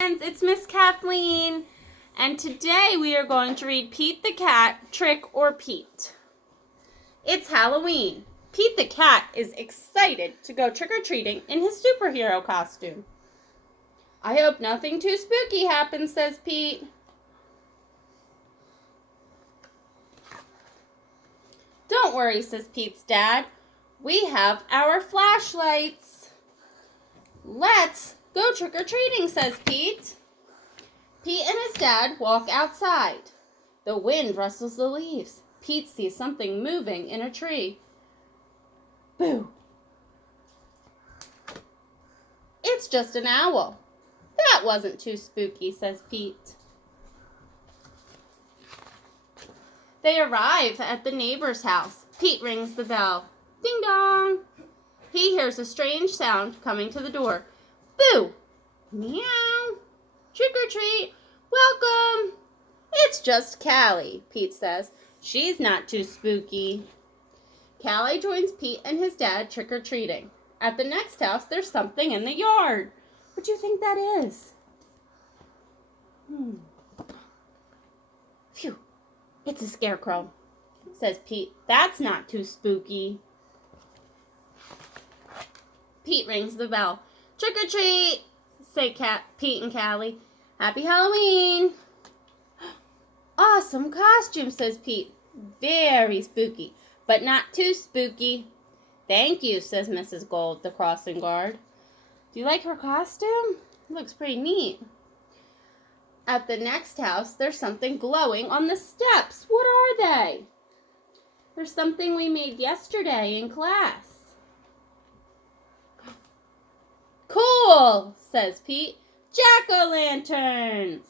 It's Miss Kathleen, and today we are going to read Pete the Cat, Trick or Pete. It's Halloween. Pete the Cat is excited to go trick-or-treating in his superhero costume. I hope nothing too spooky happens, says Pete. Don't worry, says Pete's dad. We have our flashlights. Let's go trick-or-treating, says Pete. Pete and his dad walk outside. The wind rustles the leaves. Pete sees something moving in a tree. Boo! It's just an owl. That wasn't too spooky, says Pete. They arrive at the neighbor's house. Pete rings the bell. Ding dong! He hears a strange sound coming to the door. Boo! Meow! Trick or treat! Welcome! It's just Callie, Pete says. She's not too spooky. Callie joins Pete and his dad trick-or-treating. At the next house, there's something in the yard. What do you think that is? Phew! It's a scarecrow, says Pete. That's not too spooky. Pete rings the bell. Trick or treat, say Pete and Callie. Happy Halloween. Awesome costume, says Pete. Very spooky, but not too spooky. Thank you, says Mrs. Gold, the crossing guard. Do you like her costume? It looks pretty neat. At the next house, there's something glowing on the steps. What are they? There's something we made yesterday in class. Cool, says Pete. Jack-o'-lanterns.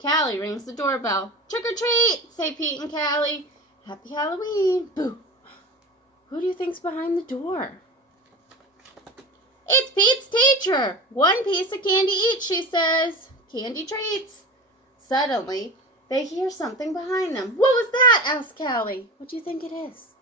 Callie rings the doorbell. Trick or treat, say Pete and Callie. Happy Halloween. Boo. Who do you think's behind the door? It's Pete's teacher. One piece of candy each, she says. Candy treats. Suddenly, they hear something behind them. What was that? Asked Callie. What do you think it is?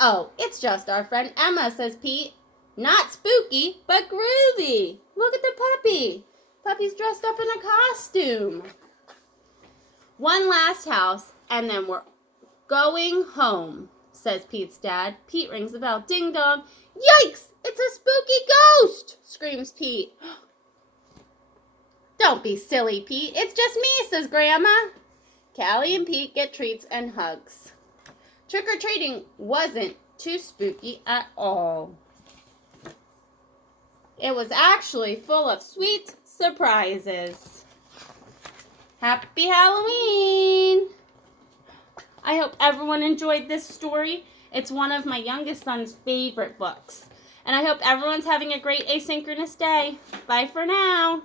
Oh, it's just our friend Emma, says Pete. Not spooky, but groovy. Look at the puppy. Puppy's dressed up in a costume. One last house, and then we're going home, says Pete's dad. Pete rings the bell. Ding dong. Yikes! It's a spooky ghost! Screams Pete. Don't be silly, Pete. It's just me, says Grandma. Callie and Pete get treats and hugs. Trick-or-treating wasn't too spooky at all. It was actually full of sweet surprises. Happy Halloween! I hope everyone enjoyed this story. It's one of my youngest son's favorite books. And I hope everyone's having a great asynchronous day. Bye for now.